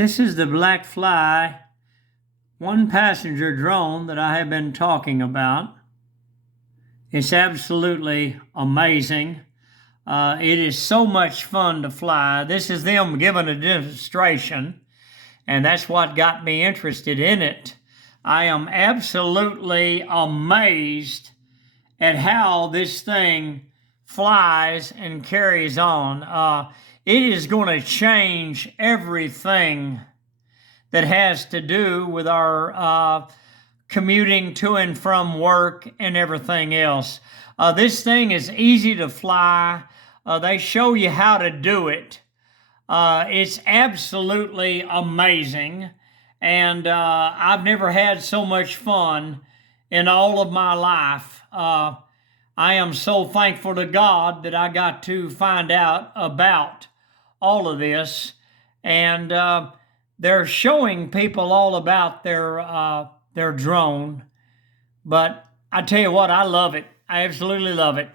This is the BLACKFLY one-passenger drone that I have been talking about. It's absolutely amazing. It is so much fun to fly. This is them giving a demonstration, and that's what got me interested in it. I am absolutely amazed at how this thing flies and carries on. It is going to change everything that has to do with our commuting to and from work and everything else. This thing is easy to fly. They show you how to do it. It's absolutely amazing. And I've never had so much fun in all of my life. I am so thankful to God that I got to find out about all of this. And they're showing people all about their drone. But I tell you what, I love it. I absolutely love it.